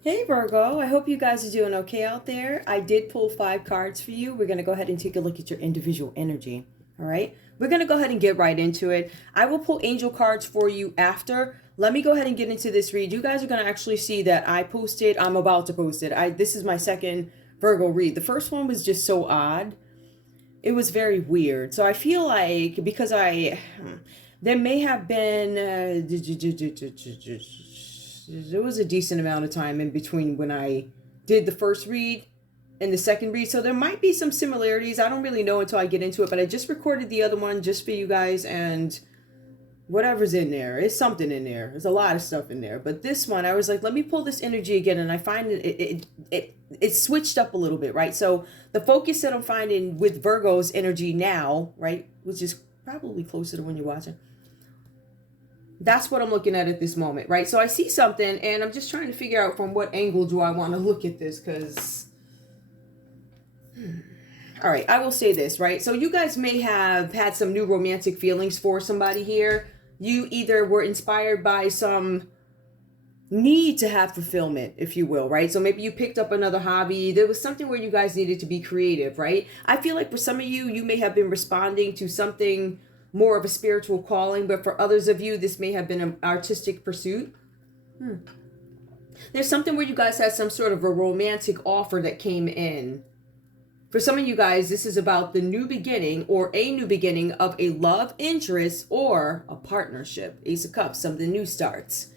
Hey Virgo, I hope you guys are doing okay out there. I did pull 5 cards for you. We're going to go ahead and take a look at your individual energy. All right, we're going to go ahead and get right into it. I will pull angel cards for you after. Let me go ahead and get into this read. You guys are going to actually see that I'm about to post it. This is my second Virgo read. The first one was just so odd. It was very weird. So I feel like there may have been there was a decent amount of time in between when I did the first read and the second read, so there might be some similarities. I don't really know until I get into it, but I just recorded the other one just for you guys, and whatever's in there is something in there. There's a lot of stuff in there, but this one I was like, let me pull this energy again, and I find it switched up a little bit, right? So the focus that I'm finding with Virgo's energy now, right, which is probably closer to when you're watching, that's what I'm looking at this moment, right? So I see something and I'm just trying to figure out from what angle do I want to look at this, because all right, I will say this, right? So you guys may have had some new romantic feelings for somebody here. You either were inspired by some need to have fulfillment, if you will, right? So maybe you picked up another hobby. There was something where you guys needed to be creative, right? I feel like for some of you, you may have been responding to something more of a spiritual calling, but for others of you, this may have been an artistic pursuit. There's something where you guys had some sort of a romantic offer that came in. For some of you guys, this is about the new beginning or a new beginning of a love interest or a partnership. Ace of Cups, something new starts.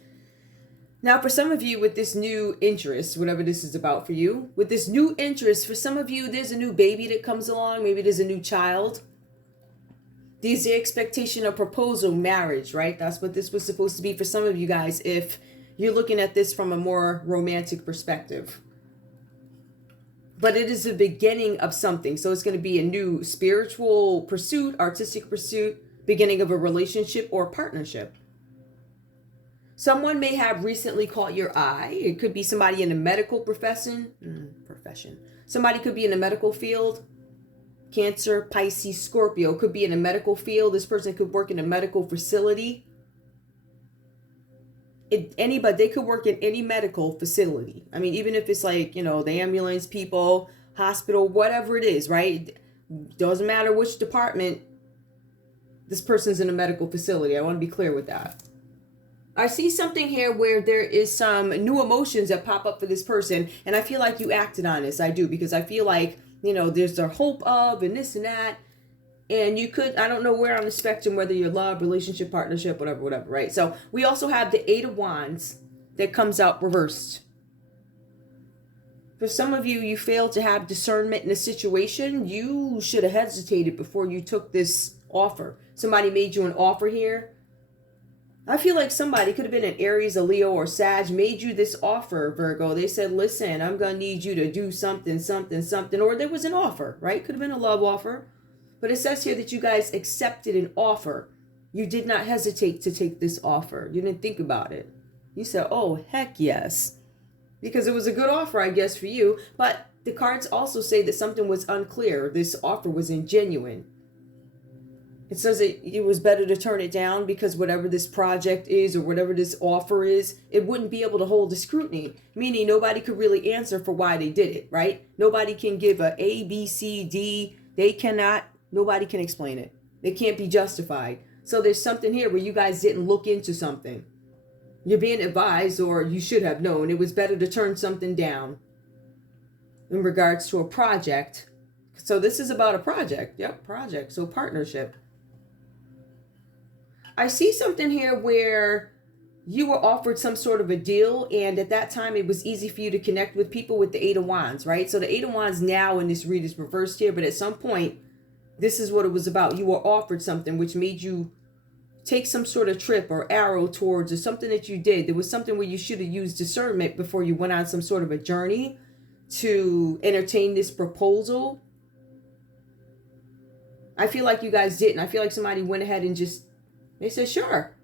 Now, for some of you with this new interest, whatever this is about for you, with this new interest, for some of you, there's a new baby that comes along. Maybe there's a new child. There's the expectation of proposal, marriage, right? That's what this was supposed to be for some of you guys if you're looking at this from a more romantic perspective. But it is the beginning of something. So it's going to be a new spiritual pursuit, artistic pursuit, beginning of a relationship or partnership. Someone may have recently caught your eye. It could be somebody in the medical profession. Somebody could be in the medical field. Cancer, Pisces, Scorpio could be in a medical field. This person could work in a medical facility. Anybody, they could work in any medical facility. I mean, even if it's like, the ambulance people, hospital, whatever it is, right? Doesn't matter which department, this person's in a medical facility. I want to be clear with that. I see something here where there is some new emotions that pop up for this person, and I feel like you acted on this. I do, because I feel like, there's the hope of and this and that. And you could, I don't know where on the spectrum, whether you're love, relationship, partnership, whatever, right? So we also have the Eight of Wands that comes out reversed. For some of you, you failed to have discernment in a situation. You should have hesitated before you took this offer. Somebody made you an offer here. I feel like somebody, could have been an Aries, a Leo, or Sag, made you this offer, Virgo. They said, listen, I'm going to need you to do something. Or there was an offer, right? Could have been a love offer. But it says here that you guys accepted an offer. You did not hesitate to take this offer. You didn't think about it. You said, oh, heck yes. Because it was a good offer, I guess, for you. But the cards also say that something was unclear. This offer was ingenuine. It says that it was better to turn it down because whatever this project is or whatever this offer is, it wouldn't be able to hold the scrutiny. Meaning nobody could really answer for why they did it, right? Nobody can give A, B, C, D. They cannot. Nobody can explain it. It can't be justified. So there's something here where you guys didn't look into something. You're being advised, or you should have known, it was better to turn something down in regards to a project. So this is about a project. Yep, project. So partnership. I see something here where you were offered some sort of a deal, and at that time it was easy for you to connect with people with the Eight of Wands, right? So the Eight of Wands now in this read is reversed here, but at some point, this is what it was about. You were offered something which made you take some sort of trip or arrow towards, or something that you did. There was something where you should have used discernment before you went on some sort of a journey to entertain this proposal. I feel like you guys didn't. I feel like somebody went ahead and they said, sure.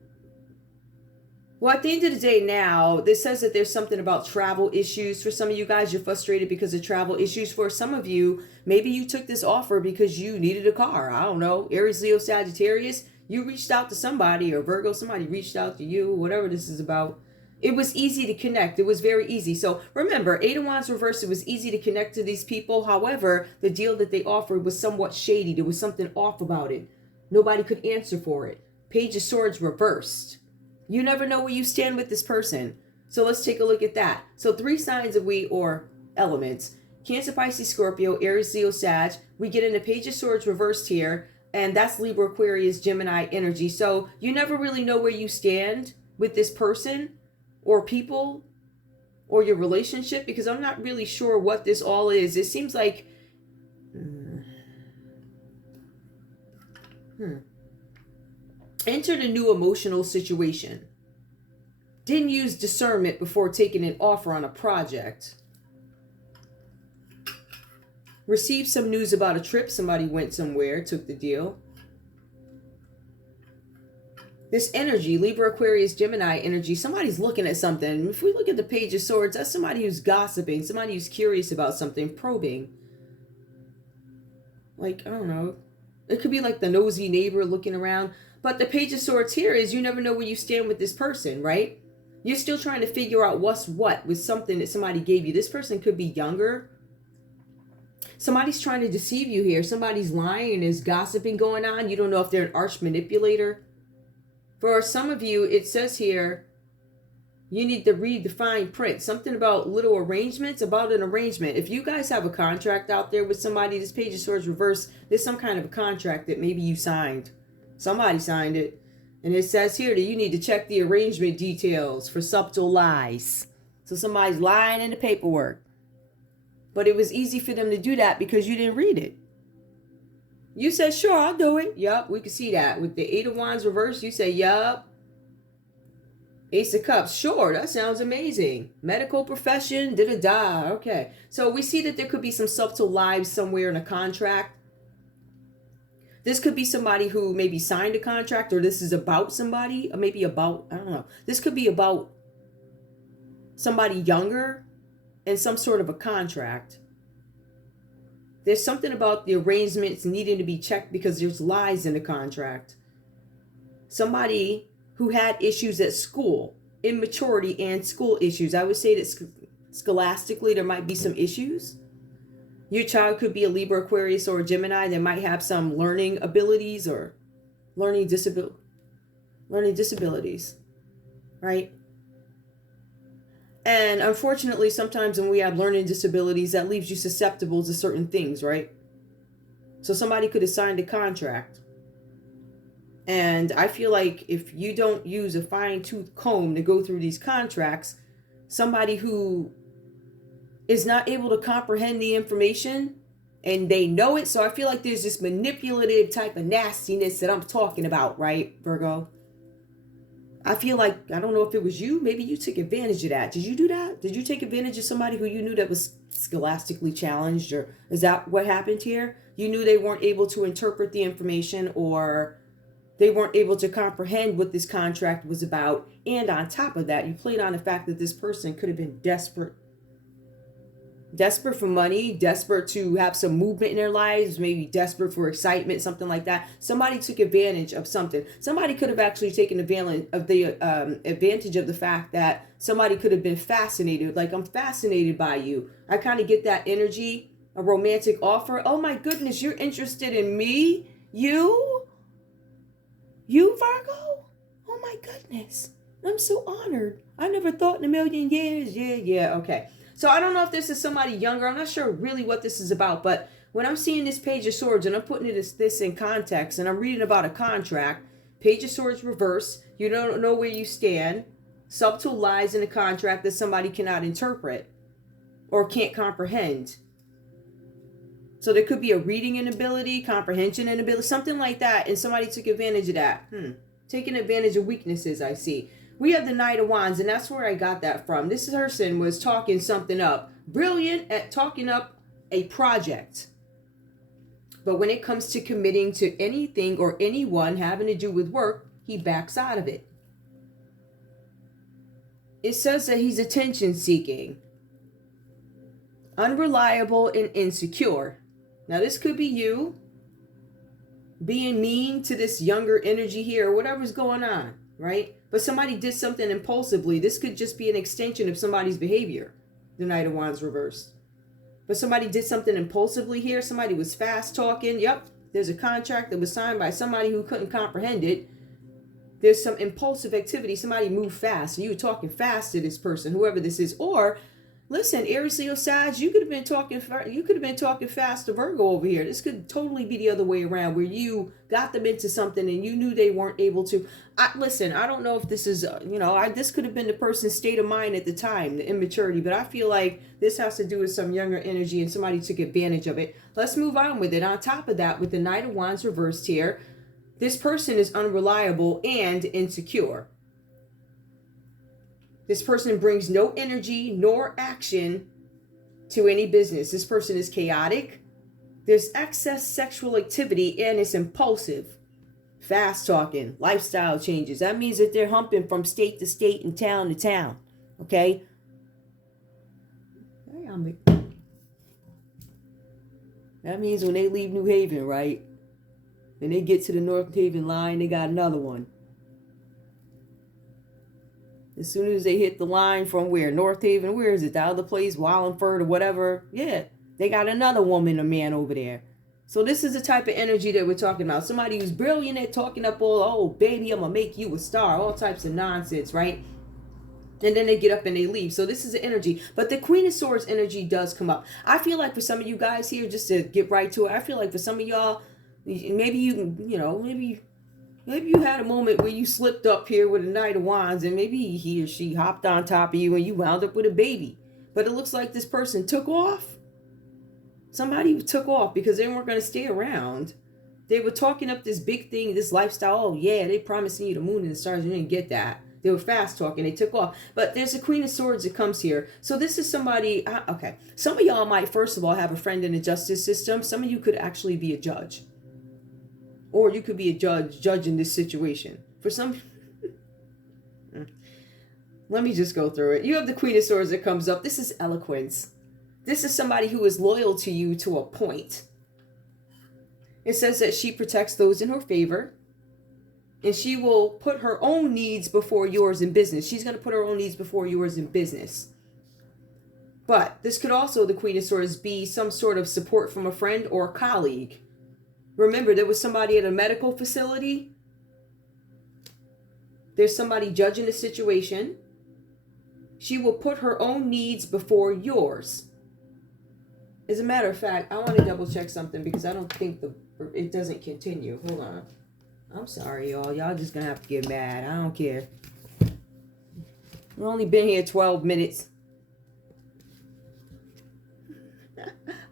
Well, at the end of the day now, this says that there's something about travel issues. For some of you guys, you're frustrated because of travel issues. For some of you, maybe you took this offer because you needed a car. I don't know. Aries, Leo, Sagittarius, you reached out to somebody, or Virgo, somebody reached out to you, whatever this is about. It was easy to connect. It was very easy. So remember, Eight of Wands reversed, it was easy to connect to these people. However, the deal that they offered was somewhat shady. There was something off about it. Nobody could answer for it. Page of Swords reversed. You never know where you stand with this person. So let's take a look at that. So 3 signs of or elements. Cancer, Pisces, Scorpio, Aries, Leo, Sag. We get into Page of Swords reversed here. And that's Libra, Aquarius, Gemini energy. So you never really know where you stand with this person or people or your relationship, because I'm not really sure what this all is. It seems like entered a new emotional situation. Didn't use discernment before taking an offer on a project. Received some news about a trip. Somebody went somewhere, took the deal. This energy, Libra, Aquarius, Gemini energy, somebody's looking at something. If we look at the Page of Swords, that's somebody who's gossiping, somebody who's curious about something, probing. Like, I don't know. It could be like the nosy neighbor looking around. But the Page of Swords here is you never know where you stand with this person, right? You're still trying to figure out what's what with something that somebody gave you. This person could be younger. Somebody's trying to deceive you here. Somebody's lying and there's gossiping going on. You don't know if they're an arch manipulator. For some of you, it says here, you need to read the fine print. Something about little arrangements, about an arrangement. If you guys have a contract out there with somebody, this Page of Swords reverse, there's some kind of a contract that maybe you signed. Somebody signed it. And it says here that you need to check the arrangement details for subtle lies. So somebody's lying in the paperwork. But it was easy for them to do that because you didn't read it. You said, sure, I'll do it. Yup, we can see that. With the Eight of Wands reversed, you say, yup. Ace of Cups, sure, that sounds amazing. Medical profession, da-da-da. Okay, so we see that there could be some subtle lies somewhere in a contract. This could be somebody who maybe signed a contract, or this is about somebody, or maybe about, I don't know. This could be about somebody younger and some sort of a contract. There's something about the arrangements needing to be checked because there's lies in the contract. Somebody who had issues at school, immaturity and school issues. I would say that scholastically there might be some issues. Your child could be a Libra, Aquarius, or a Gemini. They might have some learning abilities or learning disabilities, right? And unfortunately, sometimes when we have learning disabilities, that leaves you susceptible to certain things, right? So somebody could have signed a contract. And I feel like if you don't use a fine-tooth comb to go through these contracts, somebody who is not able to comprehend the information and they know it. So I feel like there's this manipulative type of nastiness that I'm talking about, right, Virgo? I feel like, I don't know if it was you, maybe you took advantage of that. Did you do that? Did you take advantage of somebody who you knew that was scholastically challenged? Or is that what happened here? You knew they weren't able to interpret the information, or they weren't able to comprehend what this contract was about. And on top of that, you played on the fact that this person could have been desperate for money, desperate to have some movement in their lives, maybe desperate for excitement, something like that. Somebody took advantage of something. Somebody could have actually taken advantage of the fact that somebody could have been fascinated. Like, I'm fascinated by you. I kind of get that energy, a romantic offer. Oh my goodness, you're interested in me? You, Virgo? Oh my goodness. I'm so honored. I never thought in a million years. Yeah, okay. So I don't know if this is somebody younger. I'm not sure really what this is about. But when I'm seeing this Page of Swords and I'm putting this in context and I'm reading about a contract, Page of Swords reverse, you don't know where you stand, subtle lies in a contract that somebody cannot interpret or can't comprehend. So there could be a reading inability, comprehension inability, something like that. And somebody took advantage of that. Taking advantage of weaknesses, I see. We have the Knight of Wands, and that's where I got that from. This person was talking something up. Brilliant at talking up a project. But when it comes to committing to anything or anyone having to do with work, he backs out of it. It says that he's attention-seeking, unreliable, and insecure. Now, this could be you being mean to this younger energy here, or whatever's going on, right? But somebody did something impulsively. This could just be an extension of somebody's behavior. The Knight of Wands reversed. But somebody did something impulsively here. Somebody was fast talking. Yep, there's a contract that was signed by somebody who couldn't comprehend it. There's some impulsive activity. Somebody moved fast. So you were talking fast to this person, whoever this is. Or, listen, Aries, Leo, Sag, you could have been talking fast to Virgo over here. This could totally be the other way around, where you got them into something and you knew they weren't able to. Listen, I don't know if this is, this could have been the person's state of mind at the time, the immaturity, but I feel like this has to do with some younger energy and somebody took advantage of it. Let's move on with it. On top of that, with the Knight of Wands reversed here, this person is unreliable and insecure. This person brings no energy nor action to any business. This person is chaotic. There's excess sexual activity and it's impulsive. Fast talking, lifestyle changes. That means that they're humping from state to state and town to town. Okay? That means when they leave New Haven, right? When they get to the North Haven line, they got another one. As soon as they hit the line from where? North Haven, where is it? The other place, Wallingford or whatever. Yeah, they got another woman or man over there. So this is the type of energy that we're talking about. Somebody who's brilliant at talking up all, oh, baby, I'm going to make you a star. All types of nonsense, right? And then they get up and they leave. So this is the energy. But the Queen of Swords energy does come up. I feel like for some of you guys here, just to get right to it, I feel like for some of y'all, maybe you had a moment where you slipped up here with a Knight of Wands and maybe he or she hopped on top of you and you wound up with a baby. But it looks like this person took off. Somebody took off because they weren't going to stay around. They were talking up this big thing, this lifestyle. Oh, yeah, they promising you the moon and the stars. You didn't get that. They were fast talking. They took off. But there's a Queen of Swords that comes here. So this is somebody, okay. Some of y'all might, first of all, have a friend in the justice system. Some of you could actually be a judge. Or you could be a judge in this situation. For some, let me just go through it. You have the Queen of Swords that comes up. This is eloquence. This is somebody who is loyal to you to a point. It says that she protects those in her favor. And she will put her own needs before yours in business. She's going to put her own needs before yours in business. But this could also, the Queen of Swords, be some sort of support from a friend or a colleague. Remember, there was somebody at a medical facility. There's somebody judging the situation. She will put her own needs before yours. As a matter of fact, I want to double check something because I don't think it doesn't continue. Hold on. I'm sorry, y'all. Y'all just going to have to get mad. I don't care. We've only been here 12 minutes.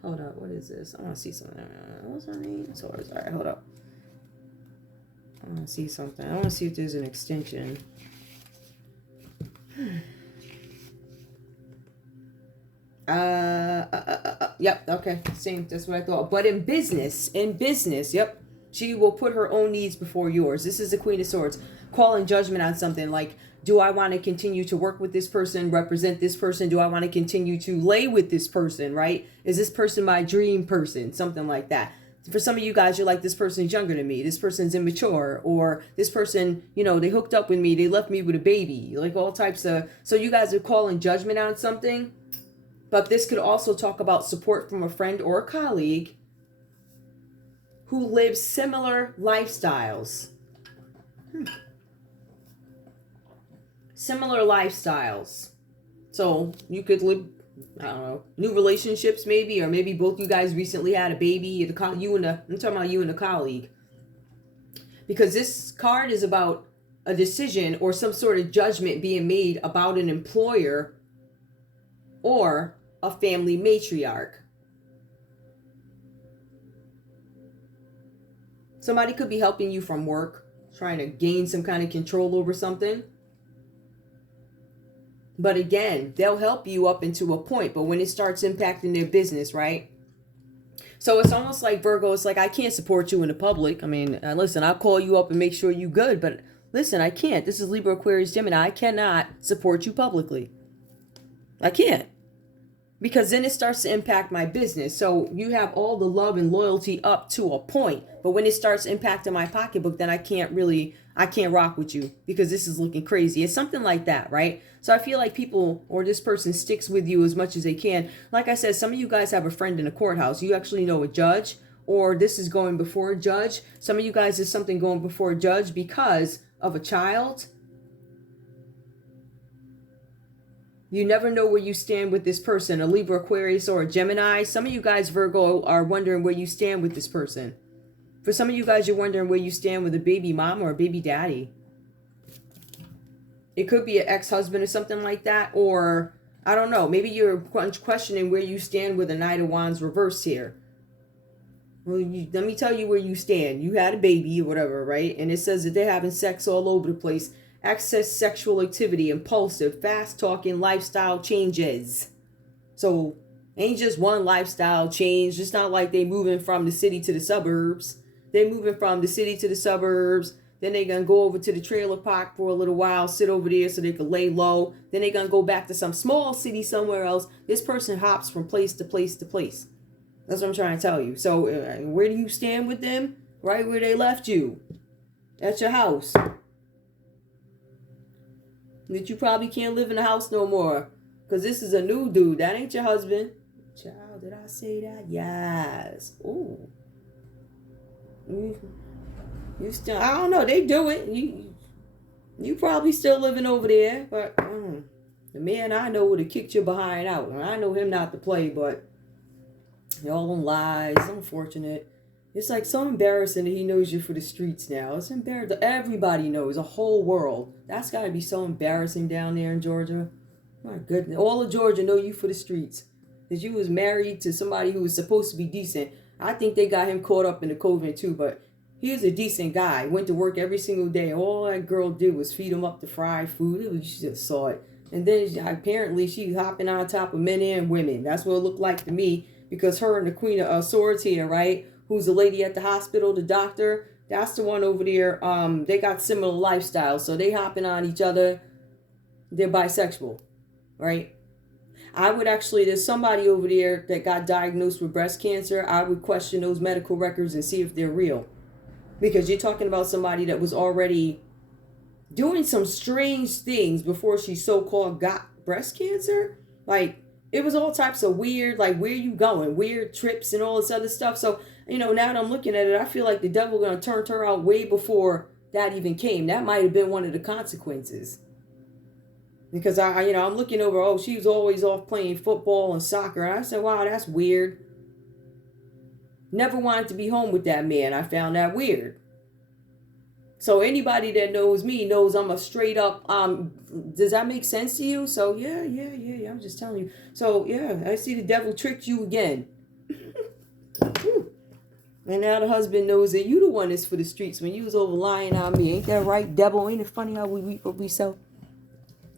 Hold up. What is this? I want to see something. What's her name? Sorry. Hold up. I want to see something. I want to see if there's an extension. Yep. Okay. Same. That's what I thought. But in business, yep. She will put her own needs before yours. This is the Queen of Swords. Calling judgment on something like, do I want to continue to work with this person, represent this person? Do I want to continue to lay with this person, right? Is this person my dream person? Something like that. For some of you guys, you're like, this person's younger than me. This person's immature. Or this person, they hooked up with me. They left me with a baby. Like all types of... So you guys are calling judgment on something. But this could also talk about support from a friend or a colleague who lives similar lifestyles. Similar lifestyles. So you could live, I don't know, new relationships maybe, or maybe both you guys recently had a baby. I'm talking about you and a colleague. Because this card is about a decision or some sort of judgment being made about an employer or a family matriarch. Somebody could be helping you from work, trying to gain some kind of control over something. But again, they'll help you up into a point. But when it starts impacting their business, right? So it's almost like Virgo. It's like, I can't support you in the public. I mean, listen, I'll call you up and make sure you're good. But listen, I can't. This is Libra, Aquarius, Gemini. I cannot support you publicly. I can't. Because then it starts to impact my business. So you have all the love and loyalty up to a point. But when it starts impacting my pocketbook, then I can't really I can't rock with you because this is looking crazy. It's something like that, right? So I feel like people or this person sticks with you as much as they can. Like I said, some of you guys have a friend in a courthouse. You actually know a judge, or this is going before a judge. Some of you guys is something going before a judge because of a child. You never know where you stand with this person, a Libra, Aquarius, or a Gemini. Some of you guys, Virgo, are wondering where you stand with this person. For some of you guys, you're wondering where you stand with a baby mom or a baby daddy. It could be an ex-husband or something like that. Or, I don't know, maybe you're questioning where you stand with a Knight of Wands reverse here. Well, let me tell you where you stand. You had a baby or whatever, right? And it says that they're having sex all over the place. Excess sexual activity, impulsive, fast-talking lifestyle changes. So, ain't just one lifestyle change. It's not like they moving from the city to the suburbs. They're moving from the city to the suburbs. Then they're going to go over to the trailer park for a little while, sit over there so they can lay low. Then they're going to go back to some small city somewhere else. This person hops from place to place to place. That's what I'm trying to tell you. So, where do you stand with them? Right where they left you. At your house. That you probably can't live in the house no more. Because this is a new dude. That ain't your husband. Child, did I say that? Yes. Ooh. You still, I don't know. They do it. You probably still living over there. But the man I know would have kicked your behind out. And I know him not to play, but all them lies. Unfortunate. It's like so embarrassing that he knows you for the streets now. It's embarrassing. Everybody knows, the whole world. That's got to be so embarrassing down there in Georgia. My goodness. All of Georgia know you for the streets. That you was married to somebody who was supposed to be decent. I think they got him caught up in the COVID too, but he was a decent guy. Went to work every single day. All that girl did was feed him up the fried food. You just saw it. And then apparently she's hopping on top of men and women. That's what it looked like to me. Because her and the Queen of Swords here, right? Who's the lady at the hospital, the doctor. That's the one over there. They got similar lifestyles. So they hopping on each other. They're bisexual, right? I would actually, there's somebody over there that got diagnosed with breast cancer. I would question those medical records and see if they're real. Because you're talking about somebody that was already doing some strange things before she so-called got breast cancer. Like, it was all types of weird, like, where you going? Weird trips and all this other stuff. So, now that I'm looking at it, I feel like the devil going to turn her out way before that even came. That might have been one of the consequences. Because, I'm looking over, she was always off playing football and soccer. And I said, wow, that's weird. Never wanted to be home with that man. I found that weird. So anybody that knows me knows I'm a straight up, does that make sense to you? So yeah, I'm just telling you. So yeah, I see the devil tricked you again. And now the husband knows that you the one that's for the streets when you was over lying on me. Ain't that right, devil? Ain't it funny how we reap what we sow?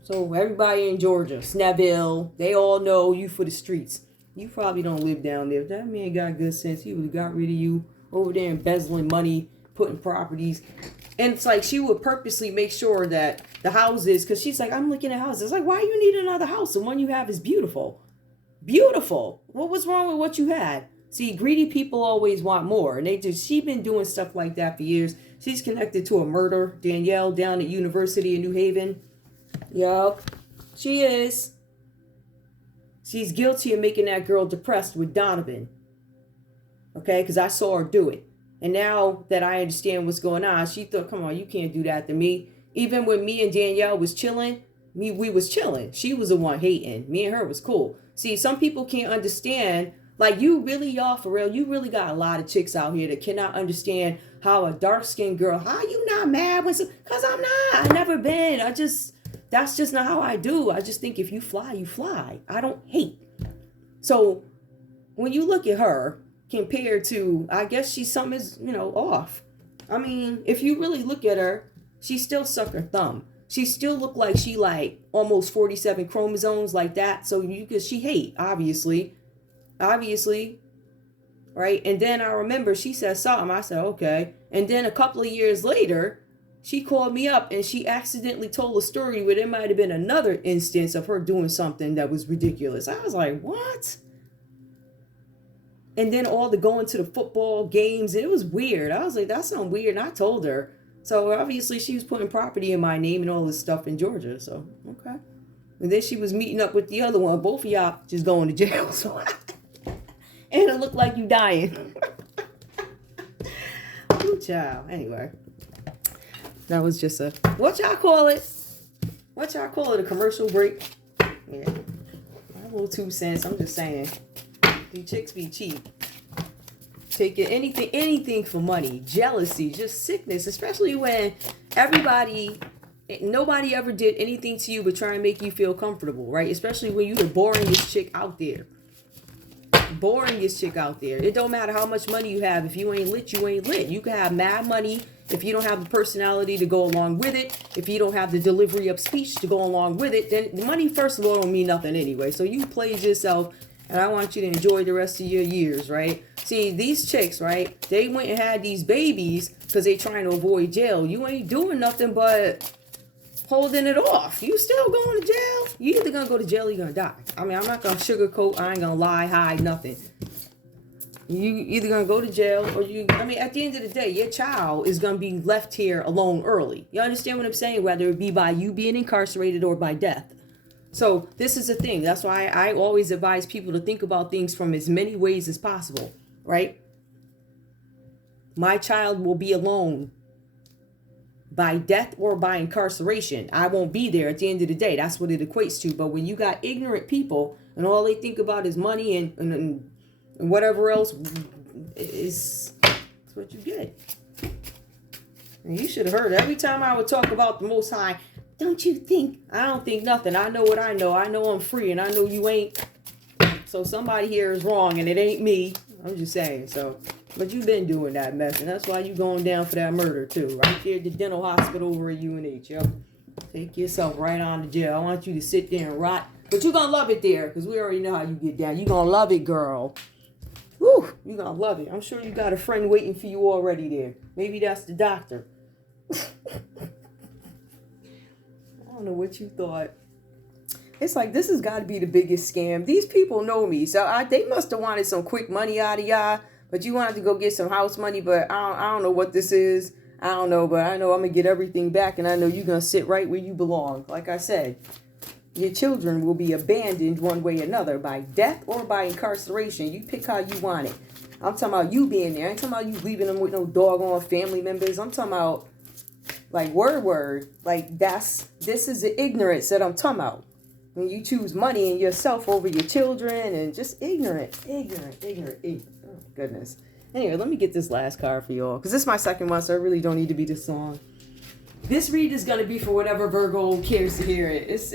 So everybody in Georgia, Snellville, they all know you for the streets. You probably don't live down there. If that man got good sense, he would have got rid of you over there embezzling money, putting properties. And it's like she would purposely make sure that the houses, because she's like, I'm looking at houses. It's like, why you need another house? The one you have is beautiful. Beautiful. What was wrong with what you had? See, greedy people always want more. And she's been doing stuff like that for years. She's connected to a murder, Danielle, down at University of New Haven. Yup, she is. She's guilty of making that girl depressed with Donovan. Okay, because I saw her do it. And now that I understand what's going on, she thought, come on, you can't do that to me. Even when me and Danielle was chilling, we was chilling. She was the one hating. Me and her was cool. See, some people can't understand. Like, you really, y'all, for real, you really got a lot of chicks out here that cannot understand how a dark-skinned girl, how you not mad when because I'm not. I never been. That's just not how I do. I just think if you fly, you fly. I don't hate. So when you look at her compared to, I guess she's something is, off. I mean, if you really look at her, she still suck her thumb. She still look like she like almost 47 chromosomes like that. So because she hate, obviously, right? And then I remember she said something. I said, okay. And then a couple of years later, she called me up and she accidentally told a story where there might have been another instance of her doing something that was ridiculous. I was like, what? And then all the going to the football games, and it was weird. I was like, that's something weird. And I told her, So obviously she was putting property in my name and all this stuff in Georgia. So, okay. And then she was meeting up with the other one. Both of y'all just going to jail. So, and it looked like you dying. Ooh, child. Anyway. That was just a, what y'all call it? A commercial break? Yeah. My little 2 cents. I'm just saying. These chicks be cheap. Taking anything for money. Jealousy. Just sickness. Especially when nobody ever did anything to you but try and make you feel comfortable, right? Especially when you the boringest chick out there. Boringest chick out there. It don't matter how much money you have. If you ain't lit, you ain't lit. You can have mad money. If you don't have the personality to go along with it, if you don't have the delivery of speech to go along with it, then money, first of all, don't mean nothing anyway. So you played yourself, and I want you to enjoy the rest of your years, right? See, these chicks, right, they went and had these babies because they trying to avoid jail. You ain't doing nothing but holding it off. You still going to jail? You either going to go to jail or you're going to die. I mean, I'm not going to sugarcoat. I ain't going to lie, hide, nothing. You either going to go to jail or at the end of the day, your child is going to be left here alone early. You understand what I'm saying? Whether it be by you being incarcerated or by death. So this is the thing. That's why I always advise people to think about things from as many ways as possible, right? My child will be alone by death or by incarceration. I won't be there at the end of the day. That's what it equates to. But when you got ignorant people and all they think about is money and whatever else, is what you get. And you should have heard every time I would talk about the Most High. Don't you think? I don't think nothing. I know what I know. I know I'm free and I know you ain't. So somebody here is wrong and it ain't me. I'm just saying. So, but you've been doing that mess and that's why you going down for that murder too. Right there at the dental hospital over at UNH. Yo. Take yourself right on to jail. I want you to sit there and rot. But you're going to love it there because we already know how you get down. You're going to love it, girl. Whew, you're going to love it. I'm sure you got a friend waiting for you already there. Maybe that's the doctor. I don't know what you thought. It's like, this has got to be the biggest scam. These people know me. So they must have wanted some quick money out of y'all. But you wanted to go get some house money. But I don't know what this is. I don't know. But I know I'm going to get everything back. And I know you're going to sit right where you belong. Like I said, your children will be abandoned one way or another by death or by incarceration. You pick how you want it. I'm talking about you being there. I ain't talking about you leaving them with no doggone family members. I'm talking about like word. Like this is the ignorance that I'm talking about. When you choose money and yourself over your children and just ignorant. Oh, goodness. Anyway, let me get this last card for y'all. Because this is my second one, so it really don't need to be this long. This read is going to be for whatever Virgo cares to hear it. It's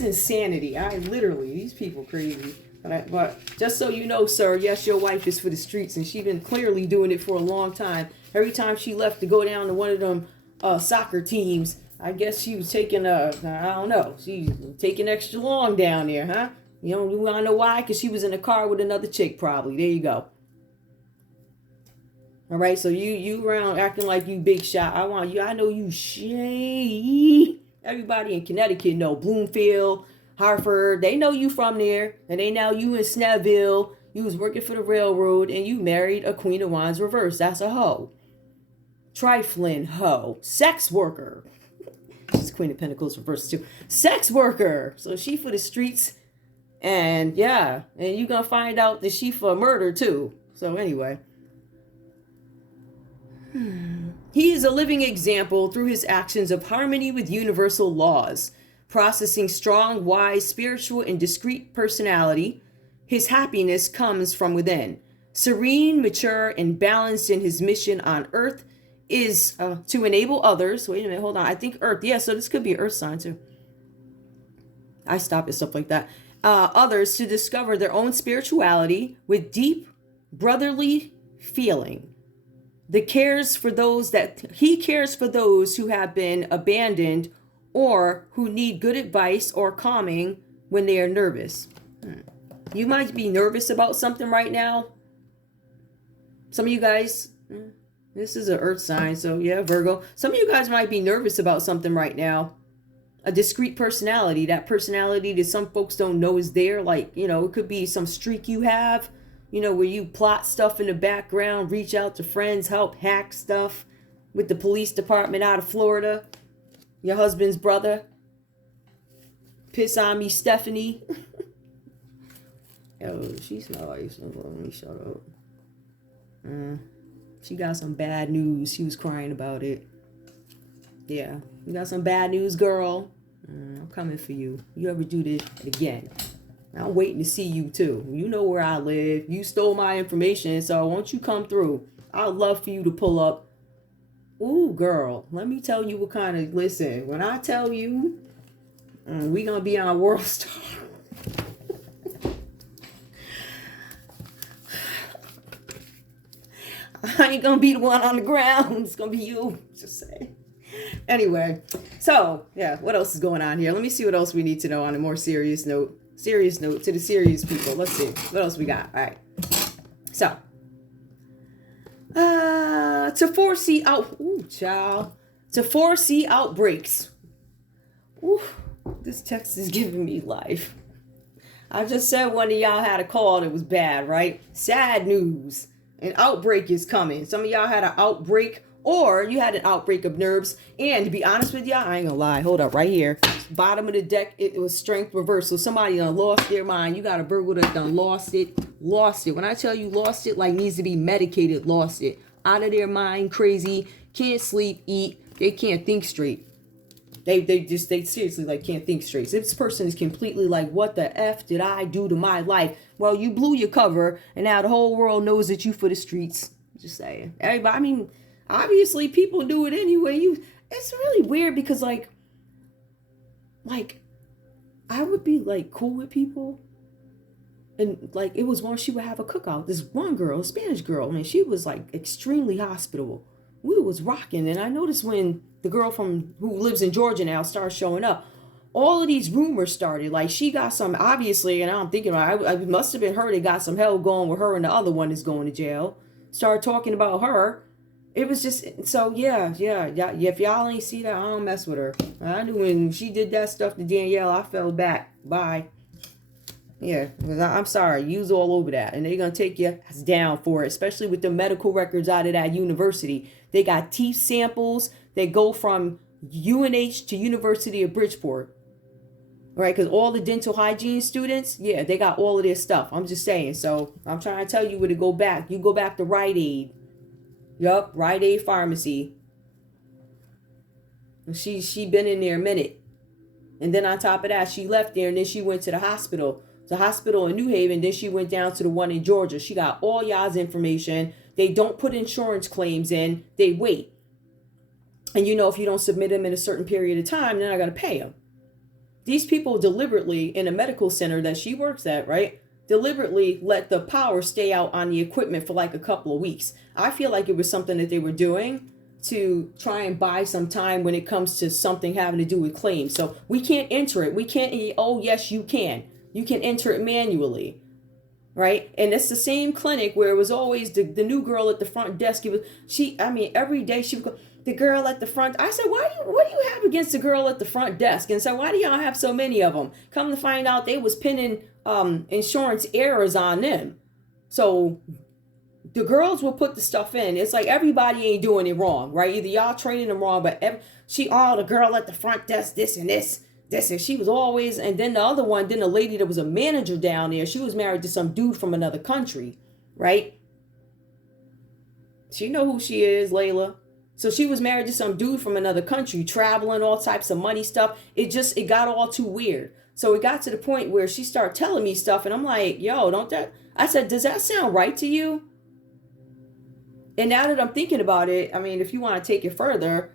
insanity. These people crazy. But just so you know, sir, yes, your wife is for the streets, and she's been clearly doing it for a long time. Every time she left to go down to one of them soccer teams, I guess she was taking I don't know, she's taking extra long down there, huh? You want to know why? Because she was in a car with another chick, probably. There you go. All right, so you around acting like you big shot. I know you shady. Everybody in Connecticut know. Bloomfield, Hartford, they know you from there. And they know you in Snellville. You was working for the railroad and you married a Queen of Wands reverse. That's a hoe. Trifling hoe. Sex worker. She's Queen of Pentacles reverse too. Sex worker. So she for the streets. And yeah, and you're going to find out that she for murder too. So anyway. He is a living example through his actions of harmony with universal laws, possessing strong, wise, spiritual, and discreet personality. His happiness comes from within. Serene, mature, and balanced in his mission on Earth is to enable others. Wait a minute, hold on. I think Earth. Yeah, so this could be an Earth sign too. I stop at stuff like that. Others to discover their own spirituality with deep brotherly feeling. He cares for those who have been abandoned or who need good advice or calming when they are nervous. You might be nervous about something right now. Some of you guys, this is an earth sign, so yeah, Virgo. Some of you guys might be nervous about something right now. A discreet personality, that personality that some folks don't know is there. Like, it could be some streak you have. Where you plot stuff in the background, reach out to friends, help hack stuff, with the police department out of Florida. Your husband's brother. Piss on me, Stephanie. Yo, she's nice. Let me shut up. She got some bad news. She was crying about it. Yeah, you got some bad news, girl. I'm coming for you. You ever do this again? I'm waiting to see you too. You know where I live. You stole my information, so won't you come through? I'd love for you to pull up. Ooh, girl, let me tell you what kind of, listen, when I tell you, we gonna be on World Star. I ain't gonna be the one on the ground. It's gonna be you. Just saying. Anyway, so yeah, what else is going on here? Let me see what else we need to know on a more serious note. Serious note to the serious people. Let's see what else we got. All right. So, to foresee outbreaks. Ooh, this text is giving me life. I just said one of y'all had a call that was bad, right? Sad news. An outbreak is coming. Some of y'all had an outbreak, or you had an outbreak of nerves. And to be honest with y'all, I ain't gonna lie. Hold up, right here. Bottom of the deck, it was strength reversal. Somebody done lost their mind. You got a Virgo that done lost it. Lost it. When I tell you lost it, like needs to be medicated, lost it. Out of their mind, crazy. Can't sleep, eat. They can't think straight. They seriously like can't think straight. This person is completely like, what the F did I do to my life? Well, you blew your cover, and now the whole world knows that you for the streets. Just saying. Everybody, I mean, obviously people do it anyway. It's really weird because like I would be like cool with people, and like it was one, she would have a cookout. This one girl, a Spanish girl, man, she was like extremely hospitable. We was rocking, and I noticed when the girl who lives in Georgia now started showing up, all of these rumors started. Like she got some, obviously, and I'm thinking it must have been her that got some hell going with her, and the other one is going to jail. Started talking about her. It was just, so yeah. If y'all ain't see that, I don't mess with her. I knew when she did that stuff to Danielle, I fell back. Bye. Yeah, I'm sorry. You's all over that. And they're going to take you down for it, especially with the medical records out of that university. They got teeth samples that go from UNH to University of Bridgeport. Right? Because all the dental hygiene students, yeah, they got all of their stuff. I'm just saying. So I'm trying to tell you where to go back. You go back to Rite Aid. Yup, Rite Aid Pharmacy. She been in there a minute. And then on top of that, she left there and then she went to the hospital. The hospital in New Haven, then she went down to the one in Georgia. She got all y'all's information. They don't put insurance claims in. They wait. And you know, if you don't submit them in a certain period of time, they're not going to pay them. These people deliberately, in a medical center that she works at, right, deliberately let the power stay out on the equipment for like a couple of weeks. I feel like it was something that they were doing to try and buy some time when it comes to something having to do with claims. So we can't enter it. We can't, oh yes, you can. You can enter it manually, right? And it's the same clinic where it was always the new girl at the front desk. Every day she would go, the girl at the front. I said, what do you have against the girl at the front desk? And so why do y'all have so many of them? Come to find out, they was pinning insurance errors on them. So the girls will put the stuff in. It's like everybody ain't doing it wrong, right? Either y'all training them wrong, but the girl at the front desk, this and this. And she was always, and then the other one, then the lady that was a manager down there, she was married to some dude from another country, right? She know who she is, Layla. So she was married to some dude from another country, traveling, all types of money stuff. It got all too weird. So it got to the point where she started telling me stuff, and I'm like, yo, I said, does that sound right to you? And now that I'm thinking about it, I mean, if you want to take it further,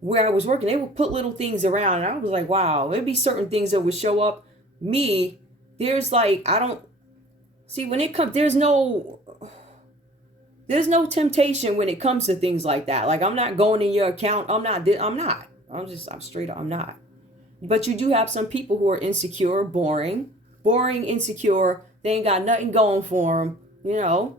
where I was working, they would put little things around, and I was like, wow, there'd be certain things that would show up. There's like, I don't see when it comes, there's no temptation when it comes to things like that. Like, I'm not going in your account. I'm straight up, I'm not. But you do have some people who are insecure, boring, insecure. They ain't got nothing going for them, you know.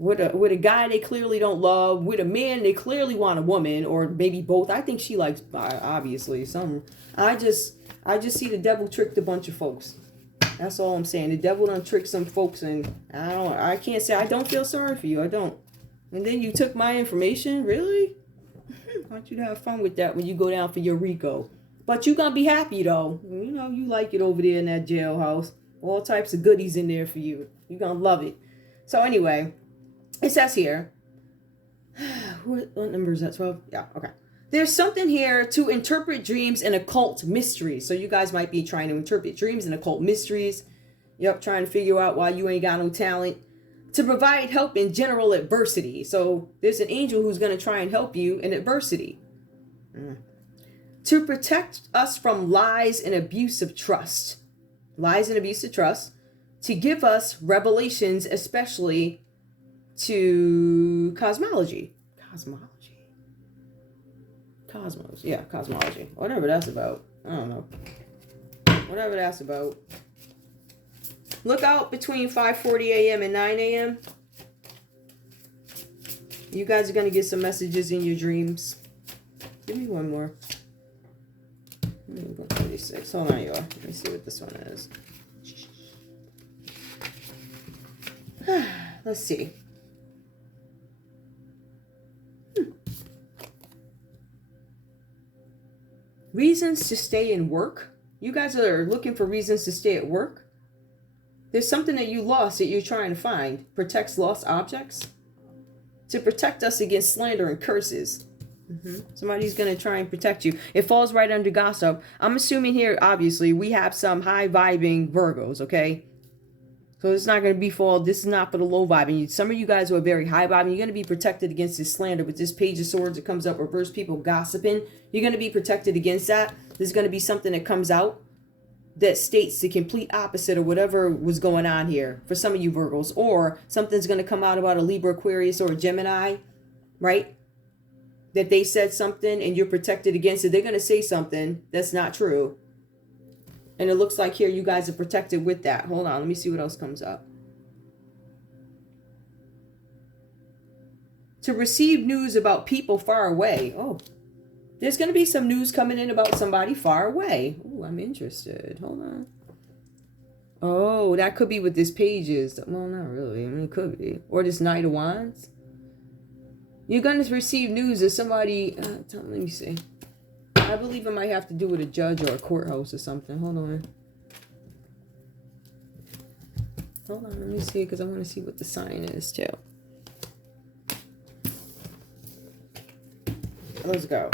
With a guy they clearly don't love, with a man they clearly want a woman, or maybe both. I think she likes, obviously, some. I just see the devil tricked a bunch of folks. That's all I'm saying. The devil done tricked some folks, and I can't say I don't feel sorry for you. I don't. And then you took my information, really? I want you to have fun with that when you go down for your Rico. But you're going to be happy, though. You know, you like it over there in that jailhouse. All types of goodies in there for you. You're going to love it. So anyway, it says here. What number is that? 12? Yeah, okay. There's something here to interpret dreams and occult mysteries. So you guys might be trying to interpret dreams and occult mysteries. Yep, trying to figure out why you ain't got no talent. To provide help in general adversity. So there's an angel who's going to try and help you in adversity. To protect us from lies and abuse of trust. Lies and abuse of trust. To give us revelations, especially to cosmology. Cosmos. Yeah, cosmology. Whatever that's about. I don't know. Whatever that's about. Look out between 5:40 a.m. and 9 a.m. You guys are going to get some messages in your dreams. Give me one more. 36. Hold on, y'all. Let me see what this one is. Let's see. Reasons to stay in work. You guys are looking for reasons to stay at work. There's something that you lost that you're trying to find. Protects lost objects. To protect us against slander and curses. Somebody's going to try and protect you. It falls right under gossip. I'm assuming here, obviously, we have some high-vibing Virgos, okay? So it's not going to be for, this is not for the low-vibing. Some of you guys who are very high-vibing, you're going to be protected against this slander. With this Page of Swords that comes up, reverse people gossiping, you're going to be protected against that. There's going to be something that comes out that states the complete opposite of whatever was going on here for some of you Virgos. Or something's going to come out about a Libra, Aquarius, or a Gemini, right? That they said something and you're protected against it. They're going to say something that's not true. And it looks like here you guys are protected with that. Hold on, let me see what else comes up. To receive news about people far away. Oh, there's going to be some news coming in about somebody far away. Oh, I'm interested. Hold on. Oh, that could be what this page is. Well, not really. I mean, it could be. Or this Knight of Wands. You're going to receive news of somebody. Let me see. I believe it might have to do with a judge or a courthouse or something. Hold on. Hold on. Let me see, because I want to see what the sign is, too. Let's go.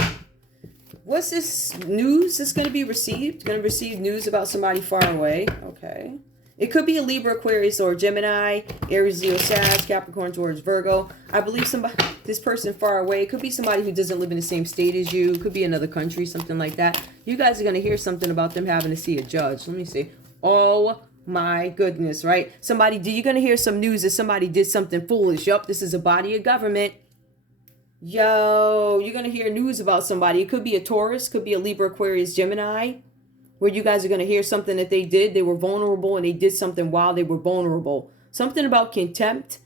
What's this news that's going to be received? Going to receive news about somebody far away. Okay. It could be a Libra, Aquarius, or Gemini, Aries, Leo, Sag, Capricorn, Taurus, Virgo. I believe somebody, this person far away. It could be somebody who doesn't live in the same state as you. It could be another country, something like that. You guys are going to hear something about them having to see a judge. Let me see. Oh my goodness, right? You're going to hear some news that somebody did something foolish. Yup, this is a body of government. Yo, you're going to hear news about somebody. It could be a Taurus, could be a Libra, Aquarius, Gemini. Where you guys are going to hear something that they did. They were vulnerable and they did something while they were vulnerable. Something about contempt.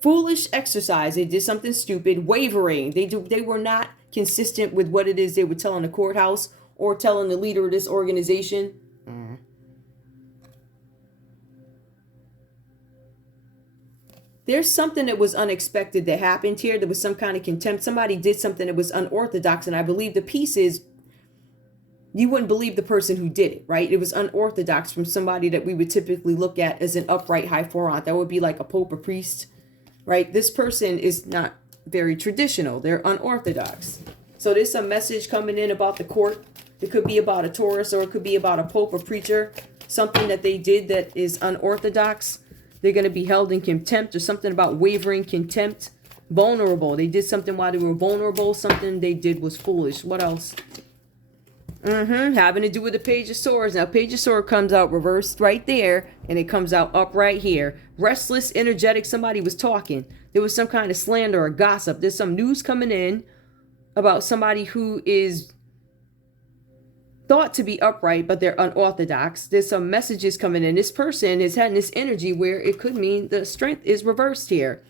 Foolish exercise. They did something stupid. Wavering. They were not consistent with what it is they were telling the courthouse or telling the leader of this organization. There's something that was unexpected that happened here. There was some kind of contempt. Somebody did something that was unorthodox. And I believe the piece is, you wouldn't believe the person who did it, right? It was unorthodox from somebody that we would typically look at as an upright high forant. That would be like a pope or priest, right? This person is not very traditional. They're unorthodox. So there's some message coming in about the court. It could be about a Taurus or it could be about a pope or preacher. Something that they did that is unorthodox. They're going to be held in contempt, or something about wavering, contempt, vulnerable. They did something while they were vulnerable. Something they did was foolish. What else? Having to do with the Page of Swords. Now, Page of Swords comes out reversed right there, and it comes out up right here. Restless, energetic, somebody was talking. There was some kind of slander or gossip. There's some news coming in about somebody who is thought to be upright, but they're unorthodox. There's some messages coming in. This person is having this energy where it could mean the strength is reversed here.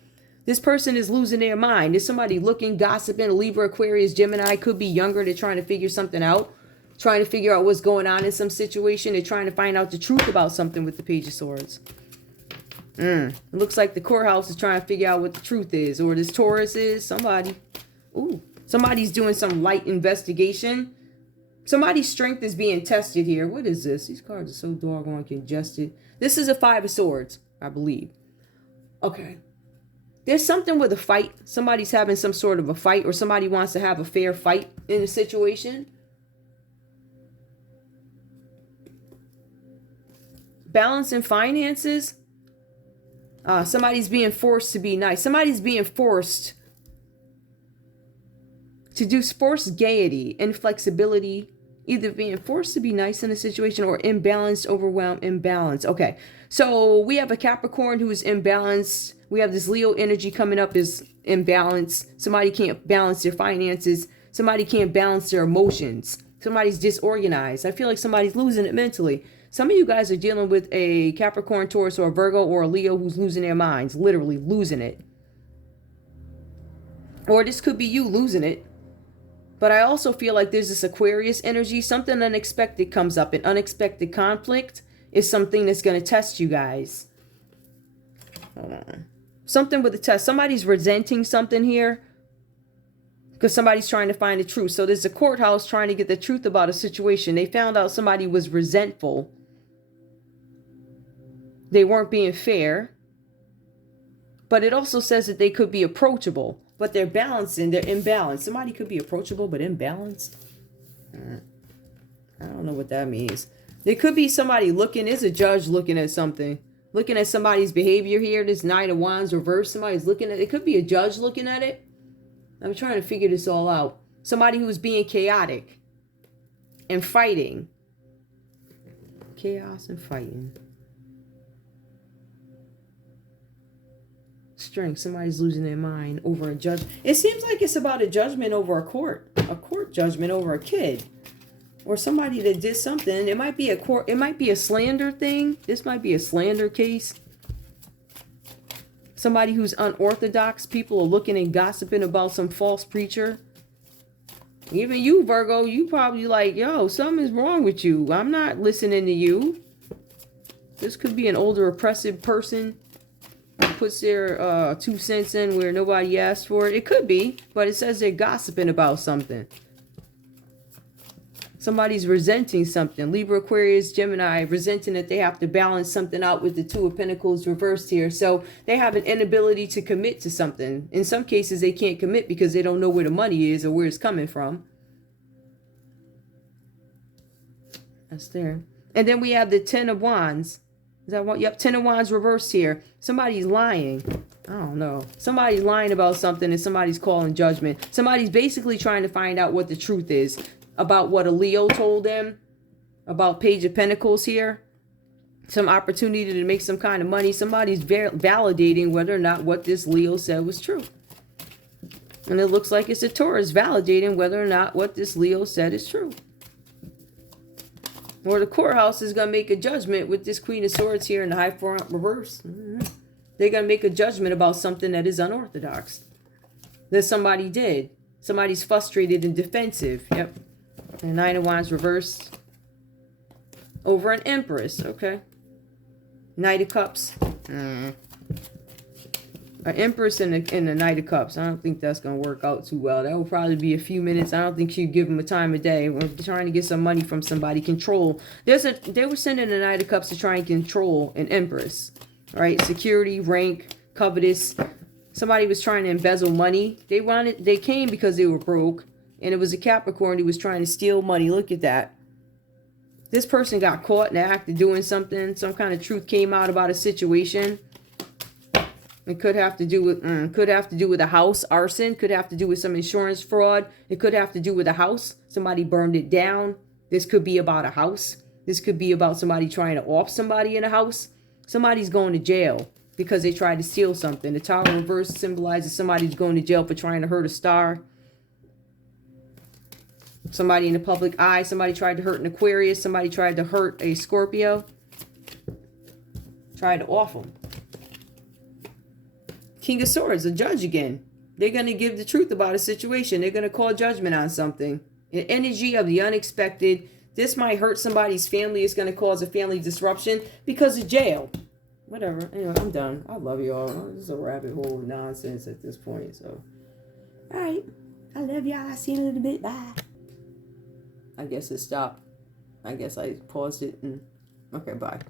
This person is losing their mind. There's somebody looking, gossiping, Libra, Aquarius, Gemini, could be younger. They're trying to figure something out. Trying to figure out what's going on in some situation. They're trying to find out the truth about something with the Page of Swords. It looks like the courthouse is trying to figure out what the truth is. Or this Taurus is somebody. Ooh, Somebody's doing some light investigation. Somebody's strength is being tested here. What is this? These cards are so doggone congested. This is a 5 of Swords, I believe. Okay. There's something with a fight. Somebody's having some sort of a fight, or somebody wants to have a fair fight in a situation. Balance in finances. Somebody's being forced to be nice. Somebody's being forced to do forced gaiety and flexibility. Either being forced to be nice in a situation, or imbalanced, overwhelmed, imbalanced. Okay, so we have a Capricorn who is imbalanced. We have this Leo energy coming up is imbalanced. Somebody can't balance their finances. Somebody can't balance their emotions. Somebody's disorganized. I feel like somebody's losing it mentally. Some of you guys are dealing with a Capricorn, Taurus, or a Virgo, or a Leo who's losing their minds. Literally losing it. Or this could be you losing it. But I also feel like there's this Aquarius energy. Something unexpected comes up. An unexpected conflict is something that's going to test you guys. Hold on. Something with a test. Somebody's resenting something here. Because somebody's trying to find the truth. So there's a courthouse trying to get the truth about a situation. They found out somebody was resentful. They weren't being fair. But it also says that they could be approachable. But they're balancing, they're imbalanced. Somebody could be approachable but imbalanced. I don't know what that means. There could be somebody looking, is a judge looking at something. Looking at somebody's behavior here. This Knight of Wands reversed. Somebody's looking at it. It could be a judge looking at it. I'm trying to figure this all out. Somebody who's being chaotic and fighting. Chaos and fighting. Strength. Somebody's losing their mind over a judge. It seems like it's about a judgment over a court judgment over a kid, or somebody that did something. It might be a court. It might be a slander thing. This might be a slander case. Somebody who's unorthodox. People are looking and gossiping about some false preacher. Even you, Virgo, you probably like, yo, something's wrong with you. I'm not listening to you. This could be an older oppressive person. Puts their 2 cents in where nobody asked for it. It could be, but it says they're gossiping about something. Somebody's resenting something. Libra, Aquarius, Gemini, resenting that they have to balance something out with the 2 of Pentacles reversed here. So they have an inability to commit to something. In some cases, they can't commit because they don't know where the money is or where it's coming from. That's there. And then we have the 10 of Wands. Is that what? Yep, 10 of Wands reversed here. Somebody's lying. I don't know. Somebody's lying about something and somebody's calling judgment. Somebody's basically trying to find out what the truth is about what a Leo told them. About Page of Pentacles here. Some opportunity to make some kind of money. Somebody's validating whether or not what this Leo said was true. And it looks like it's a Taurus validating whether or not what this Leo said is true. Or the courthouse is going to make a judgment with this Queen of Swords here in the High Front reverse. They're going to make a judgment about something that is unorthodox. That somebody did. Somebody's frustrated and defensive. Yep. And 9 of Wands reversed. Over an Empress. Okay. Knight of Cups. An Empress and a Knight of Cups. I don't think that's going to work out too well. That will probably be a few minutes. I don't think she'd give them a time of day. We're trying to get some money from somebody. Control. They were sending a Knight of Cups to try and control an Empress. All right. Security, rank, covetous. Somebody was trying to embezzle money. They came because they were broke. And it was a Capricorn who was trying to steal money. Look at that. This person got caught in the act of doing something. Some kind of truth came out about a situation. It could have to do with a house arson. Could have to do with some insurance fraud. It could have to do with a house. Somebody burned it down. This could be about a house. This could be about somebody trying to off somebody in a house. Somebody's going to jail because they tried to steal something. The Tower reverse symbolizes somebody's going to jail for trying to hurt a star. Somebody in the public eye. Somebody tried to hurt an Aquarius. Somebody tried to hurt a Scorpio. Tried to off them. King of Swords, a judge again. They're going to give the truth about a situation. They're going to call judgment on something. An energy of the unexpected. This might hurt somebody's family. It's going to cause a family disruption because of jail. Whatever. Anyway, I'm done. I love you all. This is a rabbit hole of nonsense at this point. So, all right. I love y'all. I'll see you in a little bit. Bye. I guess it stopped. I guess I paused it and... Okay, bye.